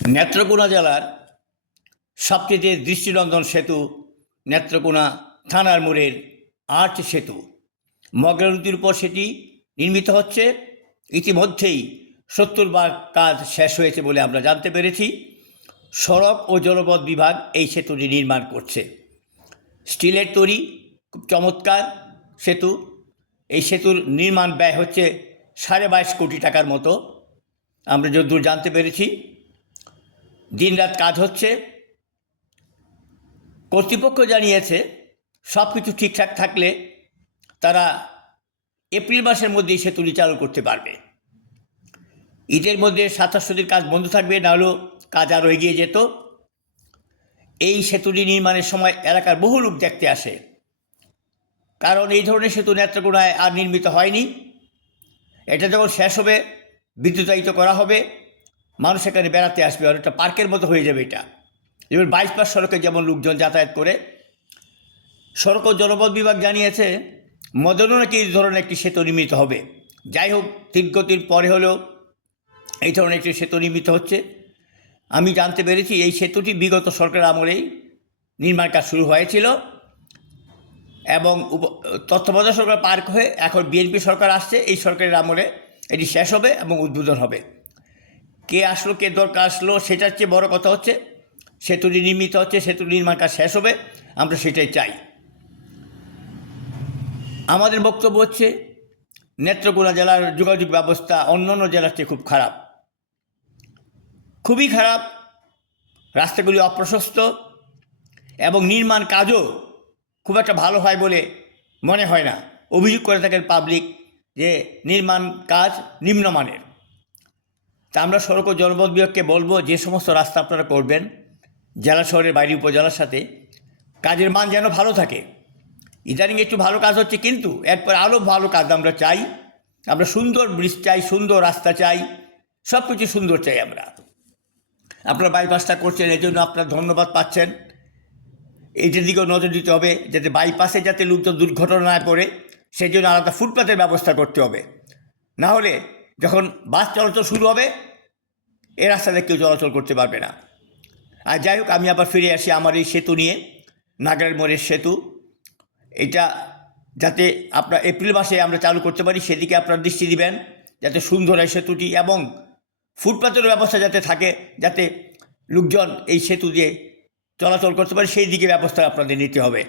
নেত্রকোনা জেলার সবচেয়ে দৃষ্টিনন্দন সেতু নেত্রকোনা থানার মোড়ের আর্চ সেতু। মগরা নদীর উপর সেটি নির্মিত হচ্ছে। ইতিমধ্যেই 70 ভাগ কাজ শেষ হয়েছে বলে আমরা জানতে পেরেছি। সড়ক ও জলপথ বিভাগ এই সেতুটি নির্মাণ করছে। স্টিলের তৈরি, খুব চমৎকার সেতু। এই সেতুর নির্মাণ ব্যয় হচ্ছে 22.5 কোটি টাকার মতো, আমরা যতদূর জানতে পেরেছি। দিনরাত কাজ হচ্ছে। কর্তৃপক্ষ জানিয়েছে সব কিছু ঠিকঠাক থাকলে তারা এপ্রিল মাসের মধ্যে এই সেতুটি চালু করতে পারবে। ঈদের মধ্যে 27 কাজ বন্ধ থাকবে, নাহলেও কাজ আরও এগিয়ে যেত। এই সেতুটি নির্মাণের সময় এলাকার বহু লোক দেখতে আসে, কারণ এই ধরনের সেতু নেত্রকোনায় আর নির্মিত হয়নি। এটা যখন শেষ হবে, বিদ্যুতায়িত করা হবে, মানুষ এখানে বেড়াতে আসবে, অনেকটা পার্কের মতো হয়ে যাবে এটা। যেমন 22 সড়কে যেমন লোকজন যাতায়াত করে। সড়ক ও জলপথ বিভাগ জানিয়েছে মদনও নাকি এই ধরনের একটি সেতু নির্মিত হবে। যাই হোক, দীর্ঘদিন পরে হলেও এই ধরনের একটি সেতু নির্মিত হচ্ছে। আমি জানতে পেরেছি এই সেতুটি বিগত সরকার আমলেই নির্মাণ কাজ শুরু হয়েছিল এবং তত্ত্বাবধায়ক সরকার পার হয়ে এখন বিএনপি সরকার আসছে। এই সরকারের আমলে এটি শেষ হবে এবং উদ্বোধন হবে। কে আসলো, কে দরকার আসলো, সেটার চেয়ে বড় কথা হচ্ছে সেতুটি নির্মিত হচ্ছে, সেতুটি নির্মাণ কাজ শেষ হবে, আমরা সেটাই চাই। আমাদের বক্তব্য হচ্ছে নেত্রকোনা জেলার যোগাযোগ ব্যবস্থা অন্যান্য জেলার চেয়ে খুব খারাপ, খুবই খারাপ। রাস্তাগুলি অপ্রশস্ত এবং নির্মাণ কাজও খুব একটা ভালো হয় বলে মনে হয় না। অভিযোগ করে থাকেন পাবলিক যে নির্মাণ কাজ নিম্নমানের। তা আমরা সড়ক ও জলপথ বিভাগকে বলবো, যে সমস্ত রাস্তা আপনারা করবেন জেলা শহরের বাইরে উপজেলার সাথে, কাজের মান যেন ভালো থাকে। ইদানিং একটু ভালো কাজ হচ্ছে, কিন্তু এরপর আরও ভালো কাজ আমরা চাই। আমরা সুন্দর ব্রিজ চাই, সুন্দর রাস্তা চাই, সব কিছু সুন্দর চাই আমরা। আপনারা বাইপাসটা করছেন, এই জন্য আপনারা ধন্যবাদ পাচ্ছেন। এইটার দিকেও নজর দিতে হবে, যাতে বাইপাসে যাতে লোকজন দুর্ঘটনায় পড়ে, সেই জন্য আলাদা ফুটপাথের ব্যবস্থা করতে হবে। না হলে যখন বাস চলাচল শুরু হবে, এ রাস্তাতে কেউ চলাচল করতে পারবে না। আর যাই হোক, আমি আবার ফিরে আসি আমার এই সেতু নিয়ে, নাগরার মোড়ের সেতু। এটা যাতে আপনার এপ্রিল মাসে আমরা চালু করতে পারি, সেদিকে আপনারা দৃষ্টি দিবেন, যাতে সুন্দর হয় সেতুটি এবং ফুটপাথের ব্যবস্থা যাতে থাকে, যাতে লোকজন এই সেতু দিয়ে চলাচল করতে পারে, সেই দিকে ব্যবস্থা আপনাদের নিতে হবে।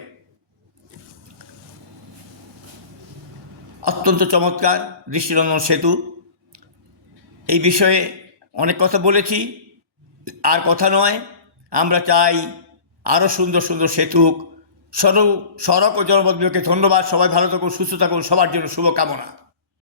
অত্যন্ত চমৎকার দৃষ্টিনন্দন সেতু। এই বিষয়ে অনেক কথা বলেছি, আর কথা নয়। আমরা চাই আরও সুন্দর সুন্দর সেতু। সড়ক ও জলপথ বিভাগকে ধন্যবাদ। সবাই ভালো থাকুন, সুস্থ থাকুন, সবার জন্য শুভকামনা।